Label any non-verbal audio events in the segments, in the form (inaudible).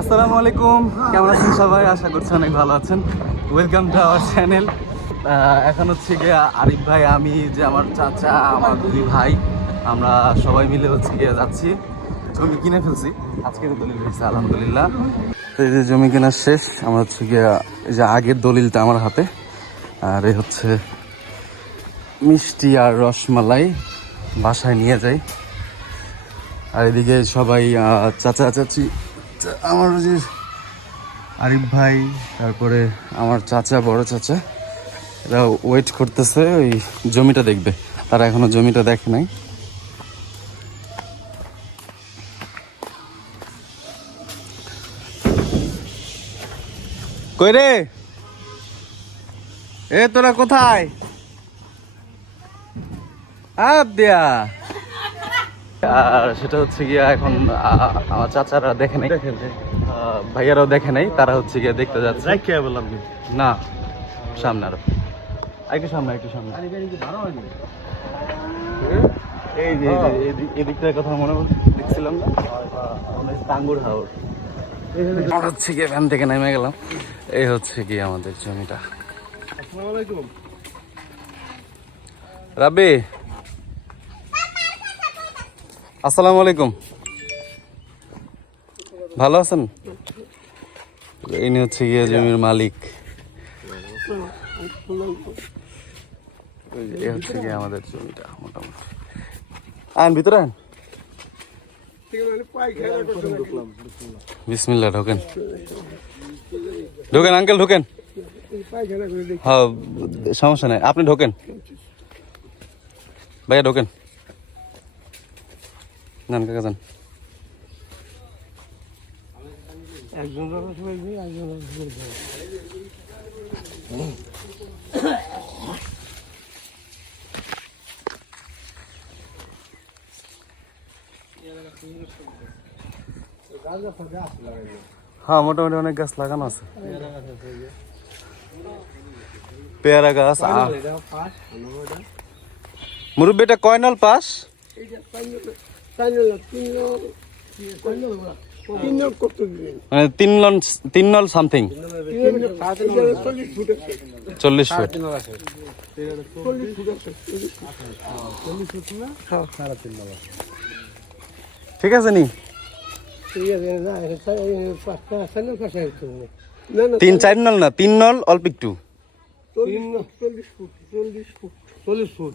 আসসালামু আলাইকুম। কেমন আছেন সবাই? আশা করছি অনেক ভালো আছেন। ওয়েলকাম টু আওয়ার চ্যানেল এখন হচ্ছে গিয়ে আরিফ ভাই, আমি যে আমার চাচা, আমার দুই ভাই, আমরা সবাই মিলে হচ্ছে গিয়ে যাচ্ছি। জমি কিনে ফেলছি। আজকের দলিল হয়েছে আলহামদুলিল্লাহ। এই যে জমি কেনা শেষ, আমার হচ্ছে গিয়ে এই যে আগের দলিলটা আমার হাতে। আর এই হচ্ছে মিষ্টি আর রসমালাই বাসায় নিয়ে যাই। আর এদিকে সবাই চাচা, চাচি আমার যে আরিফ ভাই, তারপরে আমার চাচা, বড় চাচা, এরা ওয়েট করতেছে ওই জমিটা দেখবে। তারা এখনও জমিটা দেখে নাই। কই রে? এ, তোরা কোথায়? আপ দেয়া। আর সেটা হচ্ছে গিয়া এখন আমার চাচারা দেখে নাই। ভাইয়ারাও দেখে নাই তারা হচ্ছে গিয়ে দেখতে যাচ্ছে। না সামনে আরও। একটু সামনে একটু সামনে। এই যে এই যে, এদিক- এদিক থেকে কথা মনে দেখছিলাম না? টাঙ্গুর হাওর। আমরা হচ্ছে গিয়ে ভ্যান থেকে নেমে গেলাম। এই হচ্ছে গিয়ে আমাদের জমিটা। রাব্বি আসসালামু আলাইকুম। ভালো আছেন? ইনি হচ্ছে গিয়ে জমির মালিক। এই হচ্ছে গিয়ে আমাদের জমিটা, মোটামুটি। আন, ভিতরে আন। বিসমিল্লাহ, ঢোকেন। ঢোকেন, আঙ্কেল, ঢোকেন। হ্যাঁ সমস্যা নাই। আপনি ঢোকেন। ভাইয়া, ঢোকেন। যান কাকা যান একজন একজন হ্যাঁ মোটামুটি অনেক গাছ লাগানো আছে। পেয়ারা গাছ আ- মুরব্বি এটা কয় পাস মানে ফুট। ঠিক আছে নি? তিন চার নল না, তিন নল, অল্প একটু। চল্লিশ ফুট চল্লিশ ফুট চল্লিশ ফুট।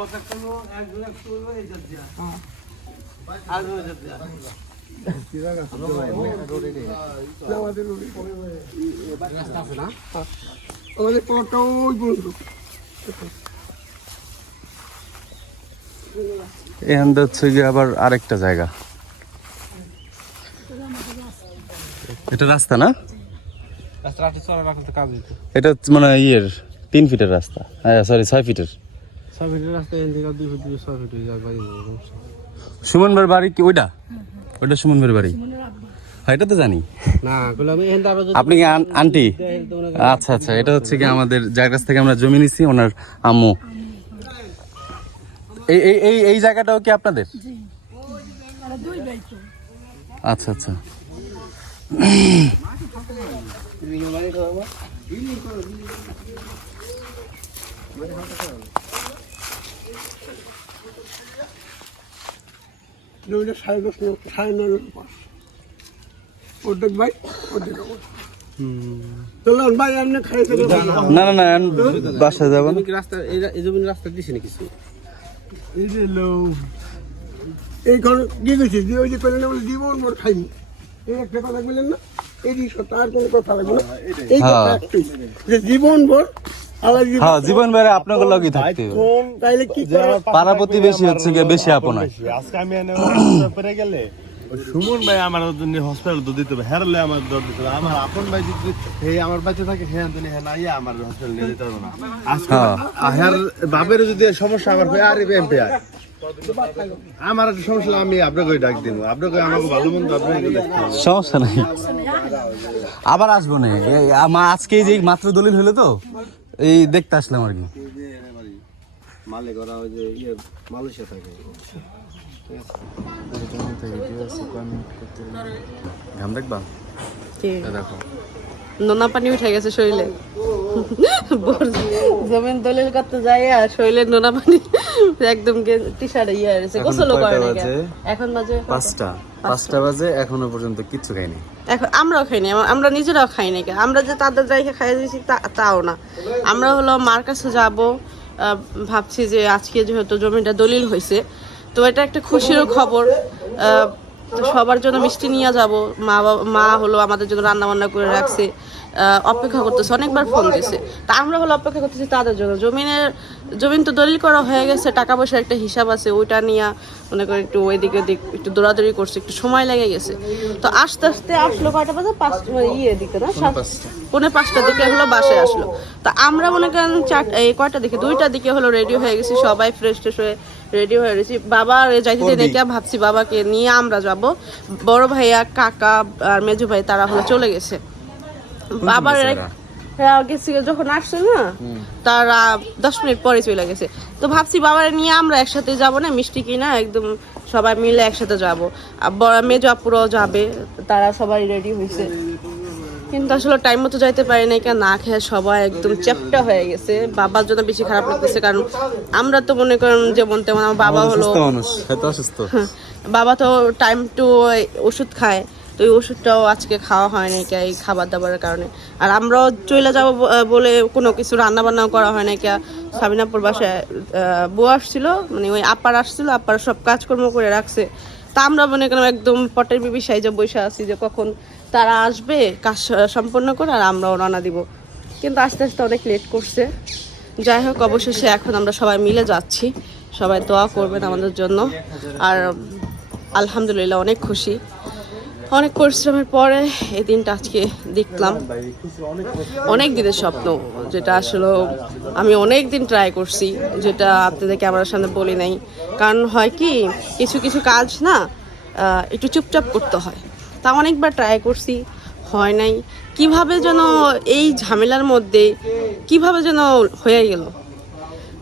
আমাদের পথটা ওই পর্যন্ত এখান হচ্ছে গিয়ে আবার আরেকটা জায়গা। এটা রাস্তা না? এটা হচ্ছে মানে ইয়ের তিন ফিটের রাস্তা। হ্যাঁ সরি ছয় ফিটের। ছয় ফিটের রাস্তা এখান থেকে দুই ফিট ছয় ফিট হয়ে যাবে বাড়ি কি ওইটা? ওইটা সুমন ভাইয়ের বাড়ি হ্যাঁ এটা তো জানি। আপনি কি আন্টি? আচ্ছা আচ্ছা এটা হচ্ছে কি আমাদের যার কাছ থেকে আমরা জমি নিছি ওনার আম্মু। এই এই এই এই জায়গাটাও কি আপনাদের? আচ্ছা আচ্ছা। জমিটা সাড়ে দশ মিনিট সাড়ে নয় অর্ধেক ভাই অর্ধেক আমার চলুন ভাই আপনি খাই থেকে না না না বাসায় যাব রাস্তা এই জমির রাস্তা দিছে নাকি কিছু এই ঘর কি যে ওই যে পেলেন বলে জীবন মোর খাইনি। এই একটা কথা বললেন না এই যে সত্য আর কোনো কথা লাগবে না। এই কথা হ্যাঁ। একটাই যে জীবন ভর হ্যাঁ জীবন ভাইরা আপনাকে লগই থাকতে হবে। কোন তাইলে কি করে পাড়া প্রতিবেশী হচ্ছে গিয়ে বেশি আপন আজকে আমি এনে (coughs) গেলে সুমন ভাই আমার জন্য হসপিটাল দুধ দিতে হবে। হেরলে আমার দুধ দিতে হবে। আমার আপন ভাই যদি হে আমার বাচ্চা থাকে হে আন্তনি হে না আমার হসপিটাল নিয়ে যেতে হবে না। আজকে হ্যাঁ। হের বাপের যদি সমস্যা আমার ভাই আরে এমপি আর আমার একটা সমস্যা আমি আপনাকে ডাক দিব। আপনাকে আমাকে ভালো মন্দ আপনাকে সমস্যা নাই। আবার আসব না। আজকে যে মাত্র দলিল হলো তো? এই দেখতে আসলাম আর কি। ওই যে ইয়ে মালয়েশিয়া থাকে। ঘাম দেখবা? দেখো। নোনা পানি উঠে গেছে শরীরে। জমিন দলিল করতে যাই আর শরীরে নোনা পানি একদম টি শার্টে ইয়ে হয়েছে এখন গোসলও করে না? এখন বাজে পাঁচটা। পাঁচটা। বাজে এখনও পর্যন্ত কিচ্ছু খাইনি। এখন আমরাও খাইনি আমরা নিজেরাও খাই না আমরা যে তাদের জায়গায় খাই দিয়েছি তাও না। আমরা হলো মার কাছে যাব ভাবছি যে আজকে যেহেতু জমিটা দলিল হয়েছে তো এটা একটা খুশির খবর। সবার জন্য মিষ্টি নিয়ে যাব। মা বাবা- মা হলো আমাদের জন্য রান্না বান্না করে রাখছে। অপেক্ষা করতেছে অনেকবার ফোন দিছে। তা আমরা হলো অপেক্ষা করতেছি তাদের জন্য। জমিনের জমিন তো দলিল করা হয়ে গেছে টাকা পয়সার একটা হিসাব আছে ওইটা নিয়ে মনে করেন একটু ওইদিকে ওদিক একটু দৌড়াদৌড়ি করছে একটু সময় লেগে গেছে। তো আস্তে আস্তে আসলো কয়টা বাজে? মানে ইয়ে দিকে না পৌনে পাঁচটার দিকে হলো বাসায় আসলো। তা আমরা মনে করেন চার এই কয়টা দিকে দুইটার দিকে হলো রেডি হয়ে গেছি সবাই ফ্রেশ ট্রেশ হয়ে রেডি হয়ে গেছি। বাবা যাইতে নাকি ভাবছি বাবাকে নিয়ে আমরা যাব। বড় ভাইয়া কাকা আর মেজু ভাই তারা হলো চলে গেছে। গেছে এরা? হ্যাঁ যখন আসছে না তারা দশ মিনিট পরে চলে গেছে। তো ভাবছি বাবার নিয়ে আমরা একসাথে যাব না মিষ্টি কিনা একদম সবাই মিলে একসাথে যাব। বড় তারা সবাই রেডি হয়েছে। কিন্তু আসলে টাইম মতো যাইতে পারি নাই কেন না খেয়ে সবাই একদম চ্যাপটা হয়ে গেছে। বাবার জন্য বেশি খারাপ লাগতেছে কারণ আমরা তো মনে করেন যেমন তেমন আমার বাবা হলো বাবা তো টাইম টু ওষুধ খায়। তো এই ওষুধটাও আজকে খাওয়া হয় না কে এই খাবার দাবারের কারণে। আর আমরাও চলে যাব বলে কোনো কিছু রান্না বান্নাও করা হয় না কে। সাবিনাপুর বাসায় বউ আসছিল মানে ওই আপার আসছিল, আপার সব কাজকর্ম করে রাখছে। তা আমরা মনে করলাম একদম পটের বিবি সাইজে বসে আছি যে কখন তারা আসবে, কাজ সম্পন্ন করে আর আমরাও রান্না দিব। কিন্তু আস্তে আস্তে অনেক লেট করছে। যাই হোক, অবশেষে এখন আমরা সবাই মিলে যাচ্ছি। সবাই দোয়া করবেন আমাদের জন্য। আর আলহামদুলিল্লাহ অনেক খুশি। অনেক পরিশ্রমের পরে এই দিনটা আজকে দেখলাম। অনেক দিনের স্বপ্ন, যেটা আসলে আমি অনেক দিন ট্রাই করছি, যেটা আপনাদের ক্যামেরার সামনে বলি নাই। কারণ হয় কি, কিছু কিছু কাজ না একটু চুপচাপ করতে হয়। তা অনেকবার ট্রাই করছি, হয় নাই। কীভাবে যেন এই ঝামেলার মধ্যে, কীভাবে যেন হয়ে গেল।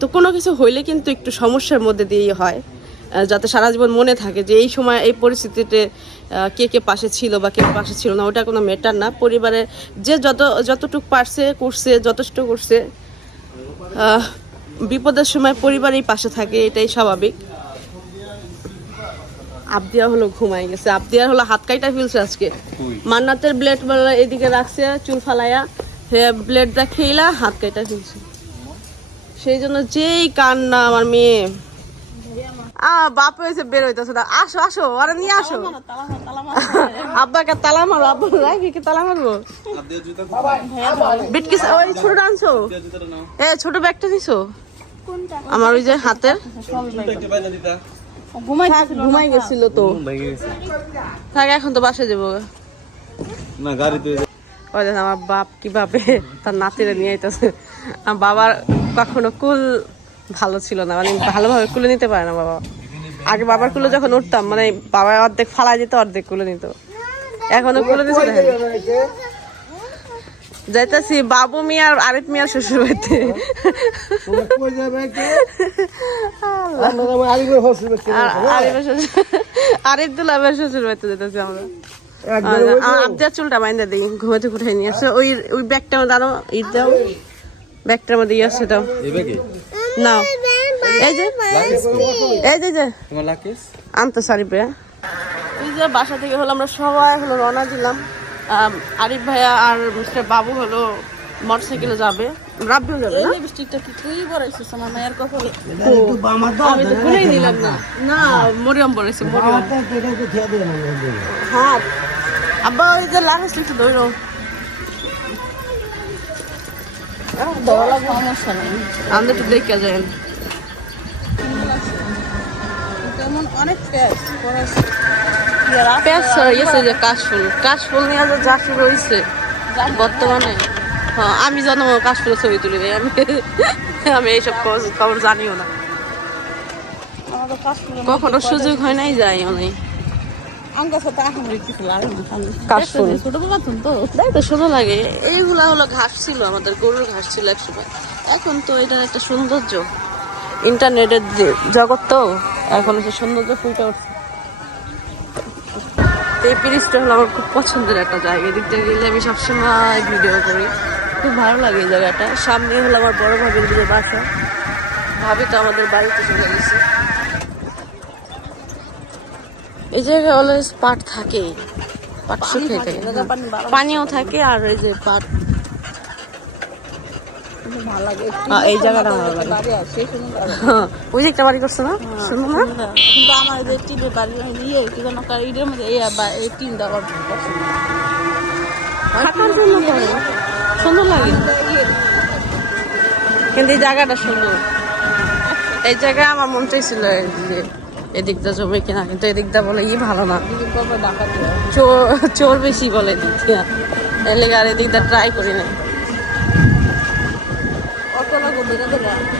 তো কোনো কিছু হইলে কিন্তু একটু সমস্যার মধ্যে দিয়েই হয়। যাতে সারা জীবন মনে থাকে যে এই সময়, এই পরিস্থিতিতে কে কে পাশে ছিল বা কে পাশে ছিল না, ওটা কোনো ম্যাটার না। পরিবারের যে যত, যতটুক পারছে, করছে, যথেষ্ট করছে বিপদের সময় পরিবারই পাশে থাকে, এটাই স্বাভাবিক। আবদিয়া হলো ঘুমাই গেছে। আবদিয়ার হলো হাত কাইটা ফেলছে আজকে। মান্নাতের ব্লেড এদিকে রাখছে, চুল ফালাইয়া হে ব্লেড দা খেইলা, হাত কাইটা ফেলছে। সেই জন্য যেই কান্না আমার মেয়ে বাপ হয়েছে বের হইতেছে না। আসো আসো আরে নিয়ে আসো। আব্বাকে তালা মারো আব্বা রাখি কি তালা মারবো? বিটকি ওই ছোট আনছো? এ ছোট ব্যাগটা নিছো? আমার ওই যে হাতের? ঘুমাই ঘুমাই গেছিল তো। থাক এখন তো বাসে যাব। না গাড়িতে ওই দেখেন আমার বাপ কীভাবে তার নাতিরা নিয়ে আইতেছে। আমার বাবার কখনো কুল ভালো ছিল না মানে ভালোভাবে কুলে নিতে পারে না বাবা। আগে বাবার কুলে যখন উঠতাম মানে বাবা অর্ধেক ফালাই যেত অর্ধেক কুলে নিত। এখনও কুলে নিতে দেখেন যাইতেছি বাবু মিয়ার আরিফ মিয়ার শ্বশুর বাড়িতে। আমরা আমার আরিফ দুলাবের শ্বশুর বাড়িতে যেতেছি আমরা। আবদার চুলটা বাইন্দা দিই ঘুমাতে উঠাই নিয়ে আসছে। ওই ওই ব্যাগটার মধ্যে আরও ঈদ দাও। ব্যাগটার মধ্যে ইয়ে আসছে দাও নাও। এই যে এই যে তোমার লাকিস আনতে সারি পে এই যে বাসা থেকে হলো আমরা সবাই হলো রওনা দিলাম। আরিফ ভাইয়া আর মিস্টার বাবু হলো মোটরসাইকেলে যাবে। রাব্বিও যাবে না? লিপস্টিকটা কি তুই বড়াইছিস আমার মায়ের কপালে। একটু বামা দাও আমি তো ভুলেই নিলাম না। না মরিয়ম দেন হাত। আব্বা ওই যে লাগাস একটু ধরো। আমাদের একটু দেখে যায় তেমন অনেক টেস্ট পেঁয়াজ যে কাশফুল। কাশফুল নিয়ে যে যা শুরু হয়েছে বর্তমানে। হ্যাঁ আমি জানো কাশফুলের ছবি তুলি আমি (laughs) আমি এইসব খবর- জানিও না। কখনো সুযোগ হয় নাই? যাই অনেক। কাশফুল। এইগুলা হলো ঘাস ছিল আমাদের গরুর ঘাস ছিল এক সময় এখন তো এটার একটা সৌন্দর্য। ইন্টারনেটের যে জগৎ তো এখন সে সৌন্দর্য ফুটে উঠছে। এই ব্রিজটা হলো আমার খুব পছন্দের একটা জায়গা। এদিক থেকে গেলে আমি সবসময় ভিডিও করি। খুব ভালো লাগে এই জায়গাটা। সামনে হলো আমার বড় ভাবির যে বাসা। ভাবি তো আমাদের বাড়িতে চলে গেছে। এই জায়গায় অলওয়েজ পাট থাকে পাট শুকিয়ে থাকে। পানিও থাকে আর এই যে পাট এই জায়গাটা ভালো লাগে। বাড়ি আছে সুন্দর হ্যাঁ, ওই যে একটা বাড়ি করছে না? শুনুন না কিন্তু আমার যে টিনের বাড়ি ইয়ে কি যেন ইটের মধ্যে এই টিন দেওয়ার থাকার জন্য সুন্দর লাগে। কিন্তু এই জায়গাটা সুন্দর। এই জায়গায় আমার মন চাইছিল এদিকটা জমি কিনা কিন্তু এদিকটা বলে ই ভালো না। চোর চোর বেশি বলে এদিকটা এর লেগে আর এদিকটা ট্রাই করি না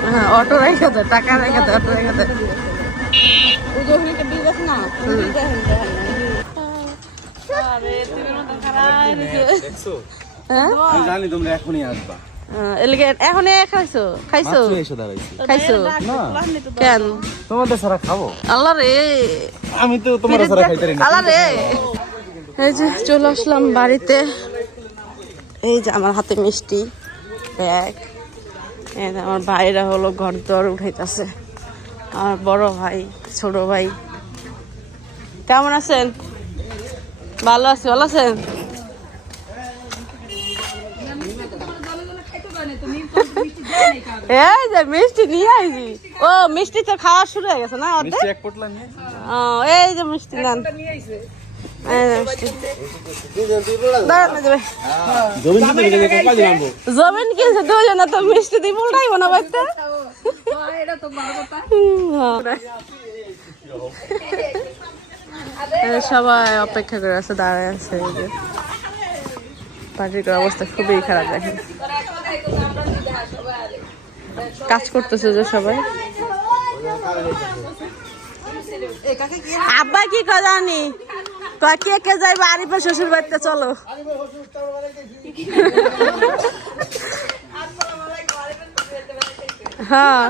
হ্যাঁ অটো রেখে দেয় টাকা রেখে দেয় অটো রেখে হ্যাঁ? আমি জানি তোমরা এখনই আসবা আহ, এর লেগে এখন এ খাইছো খাইছো মাত্র খাইছো কেন? তোমাদের ছাড়া আল্লাহ রে। আমি তো তোমার আল্লাহ রে। এই যে চলে আসলাম বাড়িতে। এই যে আমার হাতে মিষ্টি ব্যাগ। আমার ভাইরা হলো ঘর দর উঠাইতেছে। আমার বড় ভাই ছোট ভাই। কেমন আছেন? ভালো আছি ভালো আছেন? এই যে মিষ্টি নিয়ে আইছি। ও মিষ্টি তো খাওয়া শুরু হয়ে গেছে না এই যে মিষ্টি নেন। জমিন কিনছে দুজনে তো মিষ্টি দিয়ে উল্টাইব না হ্যাঁ। সবাই অপেক্ষা করে আছে, দাঁড়ায় আছে পার্টির অবস্থা খুবই খারাপ দেখেন কাজ করতেছে যে সবাই। আব্বা কি কয় জানি? কয়, কে কে যাইবে? আরিফের শ্বশুর বাড়িতে, চলো। হ্যাঁ।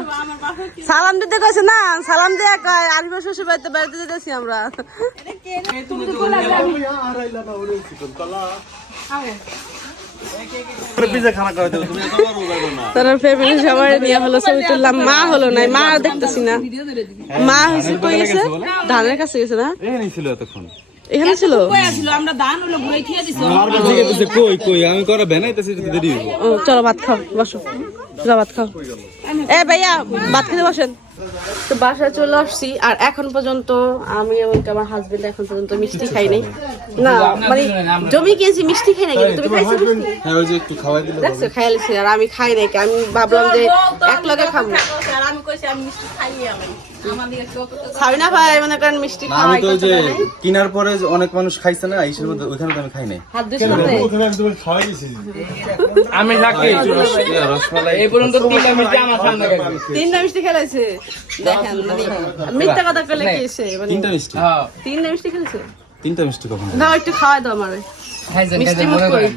সালাম দিতে কইছে না? সালাম দিয়ে কয় শ্বশুর বাড়িতে, বেড়াতে যেতেছি আমরা। হলো ছবি তুললাম। মা হলো নাই, মা দেখতেছি না। মা হয়েছে কই গেছে? ধানের কাছে গেছে না? এখানে ছিল? আমার কাছে গেছে কই কই? আমি করা বেনাইতেছি দেরি ও চলো ভাত খাও বসো। চলো ভাত খাও। এ ভাইয়া ভাত খেতে বসেন। তো বাসায় চলে আসছি আর এখন পর্যন্ত আমি এবং আমার হাজবেন্ড এখন পর্যন্ত মিষ্টি খাই নাই। না মানে জমি কিনছি মিষ্টি খাই নাই কিন্তু তুমি খাইছো মিষ্টি? হ্যাঁ ওই যে একটু খাওয়াই দিলে দেখছ খাইলেছি আর আমি খাই নাই আমি ভাবলাম যে এক লগে খাব। আর আমি কইছি আমি মিষ্টি খাইয়ে আমি আমার দিকে চোখ সাবিনা ভাই মনে করেন মিষ্টি না খাওয়াই তো যে কিনার পরে যে অনেক মানুষ খাইছে না মধ্যে তো আমি খাই নাই। আমি থাকি। রসমালাই এই পর্যন্ত তিনটা মিষ্টি আমার সামনে গেছে তিনটা মিষ্টি খেলাইছে দেখেন মিথ্যা কথা কইলে কি এসে তিনটা মিষ্টি। তিনটা মিষ্টি খেলেছে? তিনটা মিষ্টি কখন না একটু খাওয়াই দাও আমারে। মিষ্টি মুখ করি।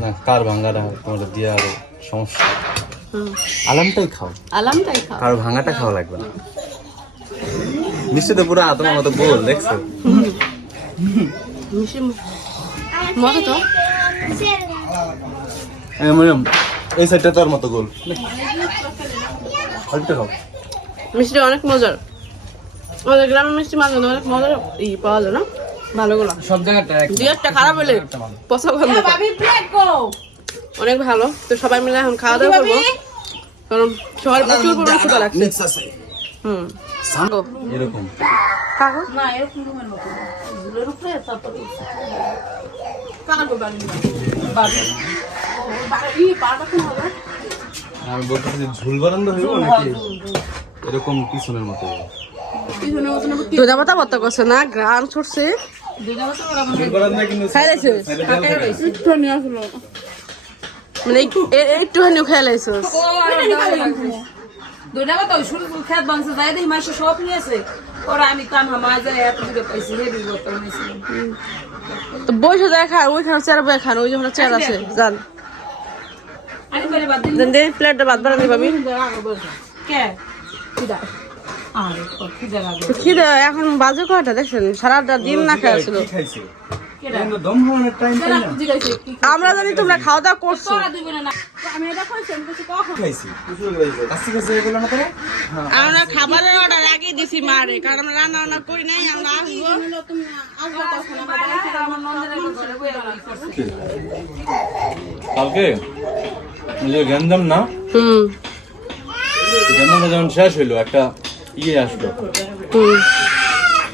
না কার ভাঙ্গাটা তোমার দিয়ে আরও সমস্যা? আলামটাই খাও। আলামটাই খাও। কারও ভাঙাটা খাওয়া লাগবে না। মিষ্টি তো পুরো তোমার মতো গোল দেখছ? মজা তো? এই সাইডটা তোর মতো গোল। অল্পটা খাও মিষ্টি অনেক মজার। আমাদের গ্রামের মিষ্টি মাঝে মাঝে অনেক মজার ই পাওয়া যায় না? ভালোগুলো। সব জায়গাটা এক দু একটা খারাপ হলে পচা গন্ধ পায়। অনেক ভালো। তো সবাই মিলে এখন খাওয়া দাওয়া করব। কারণ সবার প্রচুর পরিমাণে ক্ষুধা লাগছে হুম। এরকম। না এরকম রুমের মতো উপরে আমি বলতেছি ঝুল বারান্দা হইব নাকি? এরকম পিছনের মতো হইবো? পিছনের মতন আবার কি দুধা পাতা বত্তা করছে না গ্রাম ছুটছে। মনে একটুখানিও ও আর দুইটা কথা ওই শুরু খেত বাংছে যাই দেখি সব নিয়েছে ওরা আমি কাম হামা যায় এত দূরে পাইছি হয়েছিল তো বসে যায় খান ওইখানে চেয়ার বয়ে খান ওই যে ওখানে চেয়ার আছে জান। আরে করে বাদ দিন। জান দে প্লেটটা ভাত পাবি কে? খিদে। এখন বাজে কয়টা দেখছেন? সারাটা দিন না খাই আমরা জানি তোমরা খাওয়া দাওয়া করছ আমরা খাবারের অর্ডার আগে দিছি মারে কারণ আমরা রান্না বান্না করি নাই আমরা কালকে যে গ্যাঞ্জাম না হুম গ্যাঞ্জামটা যখন শেষ হইল একটা ইয়ে আসলো হুম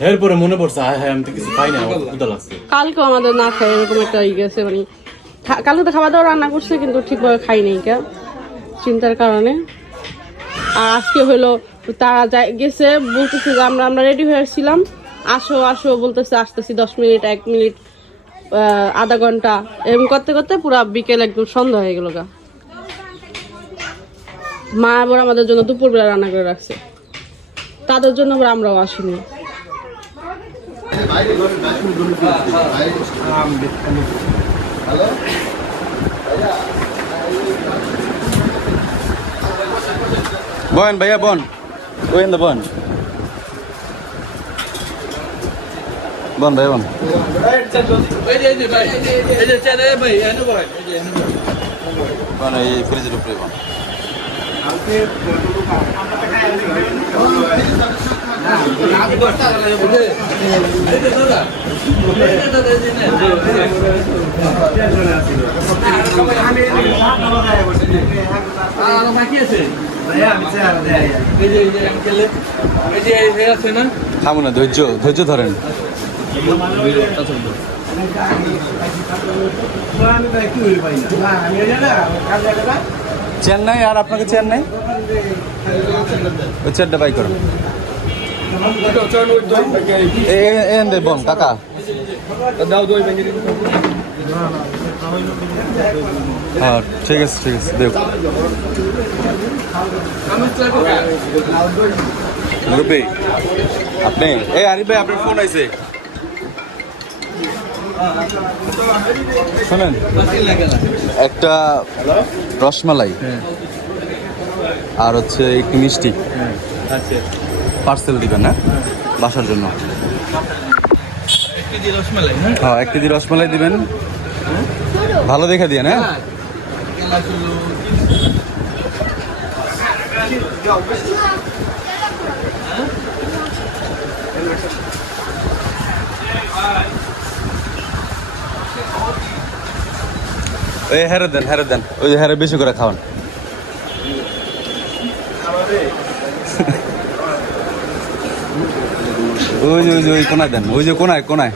এরপরে মনে পড়ছে হ্যাঁ হ্যাঁ আমি তো কিছু খাই না ক্ষুদা লাগছে। কালকে আমাদের না খাই, এরকম একটা ই গেছে মানে কালকে তো খাওয়া দাওয়া রান্না করছে, কিন্তু ঠিকভাবে খাই নাই কে, চিন্তার কারণে। আর আজকে হলো তারা যাই গেছে, বলতেছে যে আমরা আমরা রেডি হয়ে আসছিলাম। আসো আসো, বলতেছে, আসতেছি দশ মিনিট, এক মিনিট আধা ঘণ্টা। এরকম করতে করতে পুরো বিকেল একদম সন্ধ্যা হয়ে গেল গা। মা আবার আমাদের জন্য দুপুরবেলা রান্না করে রাখছে। তাদের জন্য আবার আমরাও আসিনি। বন ভাইয়া বন। ওয়েন দা বন। বন ভাইয়া বন। ফ্রিজের উপরে বন। থামুন না ধৈর্য ধৈর্য ধরেন। চেন্নাই আর আপনাকে চেন্নাই ওই চেয়ারটা বাই করুন। এন দে বন কাকা হ্যাঁ। ঠিক আছে ঠিক আছে দেব মুরব্বী আপনি এই আরিফ ভাই আপনার ফোন আইছে শোনেন একটা রসমালাই আর হচ্ছে একটু মিষ্টি। পার্সেল দিবেন হ্যাঁ? বাসার জন্য। হ্যাঁ এক কেজি রসমালাই দিবেন। ভালো দেখে দিয়ে হ্যাঁ? এই হেরে দেন হেরে দেন। ওই হেরে বেশি করে খাওয়ান। ওই যে ওই যে ওই কোনায় দেন ওই যে কোনায় কোনায়